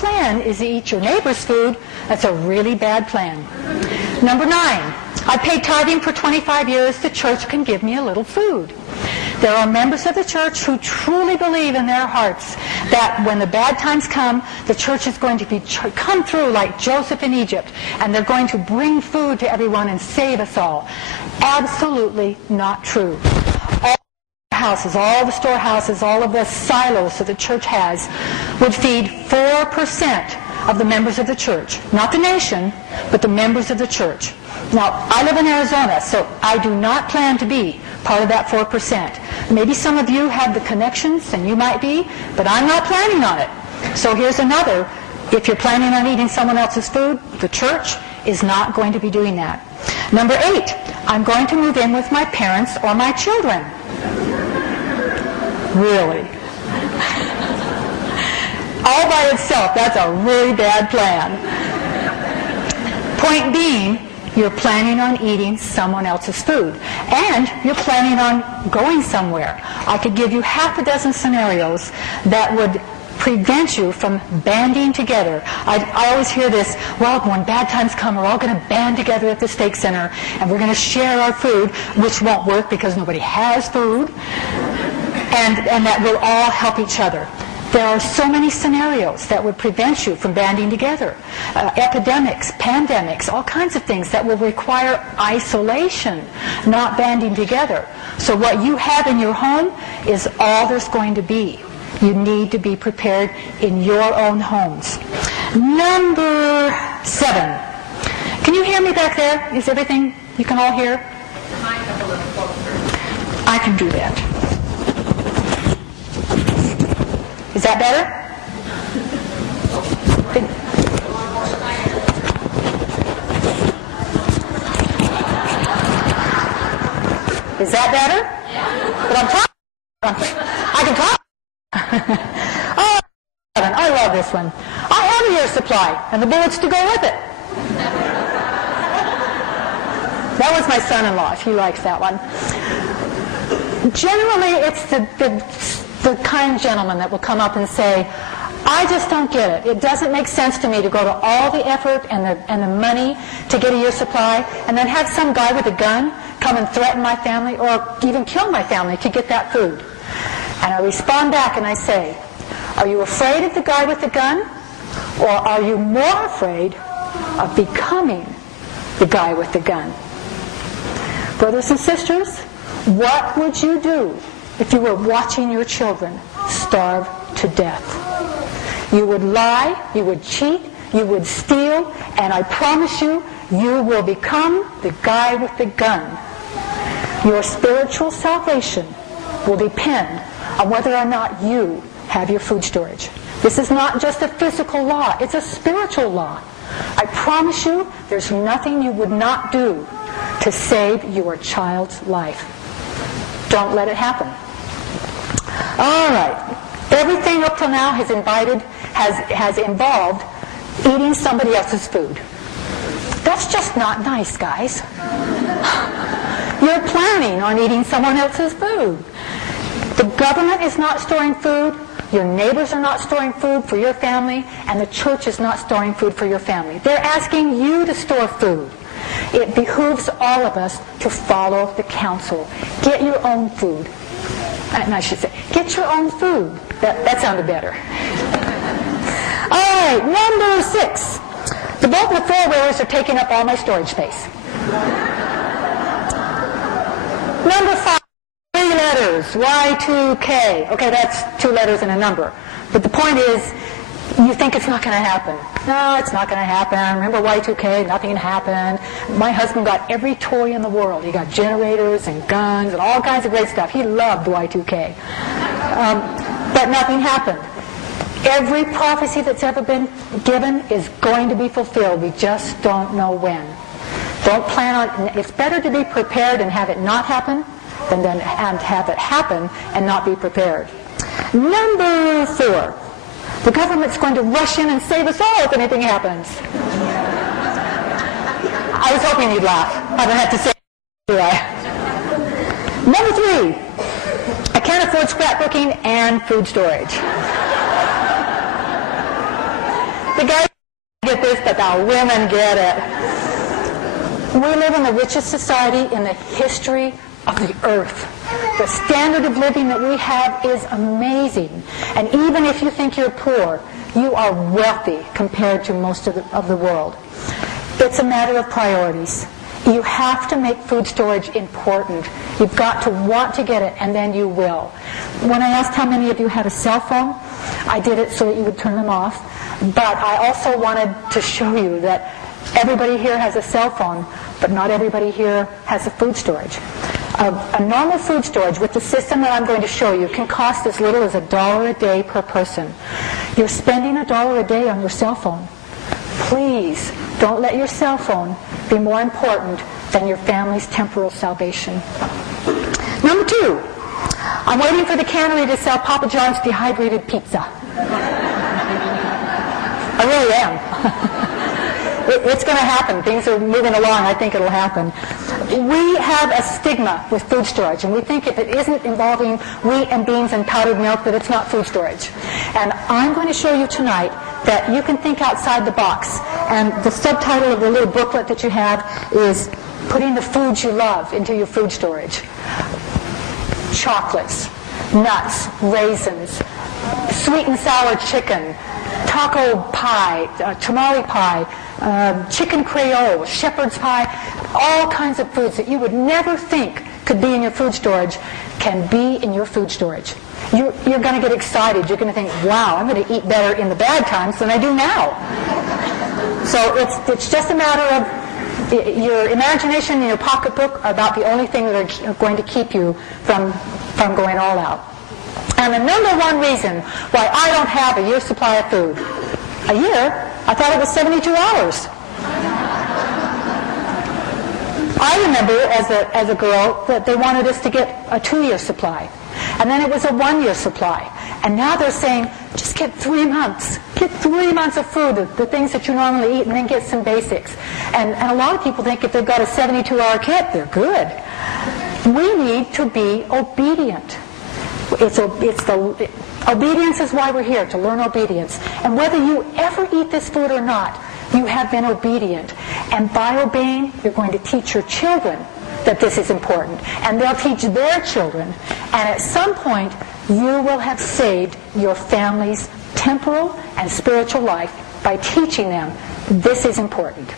plan is to eat your neighbor's food, that's a really bad plan. Number 9, I paid tithing for 25 years. The church can give me a little food. There are members of the church who truly believe in their hearts that when the bad times come, the church is going to come through like Joseph in Egypt, and they're going to bring food to everyone and save us all. Absolutely not true. All the houses, all the storehouses, all of the silos that the church has would feed 4% of the members of the church. Not the nation, but the members of the church. Now, I live in Arizona, so I do not plan to be part of that 4%. Maybe some of you have the connections, and you might be, but I'm not planning on it. So here's another. If you're planning on eating someone else's food, the church is not going to be doing that. Number 8, I'm going to move in with my parents or my children. Really? All by itself, that's a really bad plan. Point being, you're planning on eating someone else's food. And you're planning on going somewhere. I could give you half a dozen scenarios that would prevent you from banding together. I always hear this, well, when bad times come, we're all going to band together at the steak center, and we're going to share our food, which won't work because nobody has food, and that we'll all help each other. There are so many scenarios that would prevent you from banding together. Epidemics, pandemics, all kinds of things that will require isolation, not banding together. So what you have in your home is all there's going to be. You need to be prepared in your own homes. Number 7. Can you hear me back there? Is everything you can all hear? I can do that. Is that better? Is that better? But I'm talking. I can talk. Oh, I love this one. I have a year's supply, and the bullets to go with it. That was my son-in-law. He likes that one. Generally, it's the kind gentleman that will come up and say, I just don't get it. It doesn't make sense to me to go to all the effort and the money to get a year's supply and then have some guy with a gun come and threaten my family or even kill my family to get that food. And I respond back and I say, are you afraid of the guy with the gun, or are you more afraid of becoming the guy with the gun? Brothers and sisters, what would you do if you were watching your children starve to death? You would lie, you would cheat, you would steal, and I promise you, you will become the guy with the gun. Your spiritual salvation will depend on whether or not you have your food storage. This is not just a physical law, it's a spiritual law. I promise you, there's nothing you would not do to save your child's life. Don't let it happen. All right. Everything up till now has involved eating somebody else's food. That's just not nice, guys. You're planning on eating someone else's food. The government is not storing food, your neighbors are not storing food for your family, and the church is not storing food for your family. They're asking you to store food. It behooves all of us to follow the counsel. Get your own food. And I should say, get your own food. That sounded better. All right, number 6. The boat and the four-wheelers are taking up all my storage space. Number 5. 3 letters, Y2K. Okay, that's 2 letters and a number. But the point is, you think it's not going to happen. No, it's not going to happen. Remember Y2K? Nothing happened. My husband got every toy in the world. He got generators and guns and all kinds of great stuff. He loved Y2K. But nothing happened. Every prophecy that's ever been given is going to be fulfilled. We just don't know when. Don't plan on. It's better to be prepared and have it not happen than have it happen and not be prepared. Number 4. The government's going to rush in and save us all if anything happens. I was hoping you'd laugh. I don't have to say it, do I? Number 3. I can't afford scrapbooking and food storage. the guys get this, but the women get it. We live in the richest society in the history of the earth. The standard of living that we have is amazing. And even if you think you're poor, you are wealthy compared to most of the world. It's a matter of priorities. You have to make food storage important. You've got to want to get it, and then you will. When I asked how many of you had a cell phone, I did it so that you would turn them off. But I also wanted to show you that everybody here has a cell phone, but not everybody here has a food storage. A normal food storage with the system that I'm going to show you can cost as little as $1 a day per person. You're spending $1 a day on your cell phone. Please don't let your cell phone be more important than your family's temporal salvation. Number 2, I'm waiting for the cannery to sell Papa John's dehydrated pizza. I really am. It's going to happen. Things are moving along. I think it'll happen. We have a stigma with food storage, and we think if it isn't involving wheat and beans and powdered milk, that it's not food storage. And I'm going to show you tonight that you can think outside the box. And the subtitle of the little booklet that you have is Putting the Foods You Love into Your Food Storage. Chocolates, nuts, raisins, sweet and sour chicken, taco pie, tamale pie, chicken creole, shepherd's pie, all kinds of foods that you would never think could be in your food storage can be in your food storage. You're going to get excited. You're going to think, wow, I'm going to eat better in the bad times than I do now. So it's just a matter of your imagination and your pocketbook are about the only thing that are going to keep you from going all out. And the number one reason why I don't have a year's supply of food, a year? I thought it was 72 hours. I remember as a girl that they wanted us to get a 2-year supply. And then it was a 1-year supply. And now they're saying, just get 3 months. Get 3 months of food, the things that you normally eat, and then get some basics. And a lot of people think if they've got a 72-hour kit, they're good. We need to be obedient. Obedience is why we're here, to learn obedience. And whether you ever eat this food or not, you have been obedient. And by obeying, you're going to teach your children that this is important. And they'll teach their children. And at some point, you will have saved your family's temporal and spiritual life by teaching them this is important.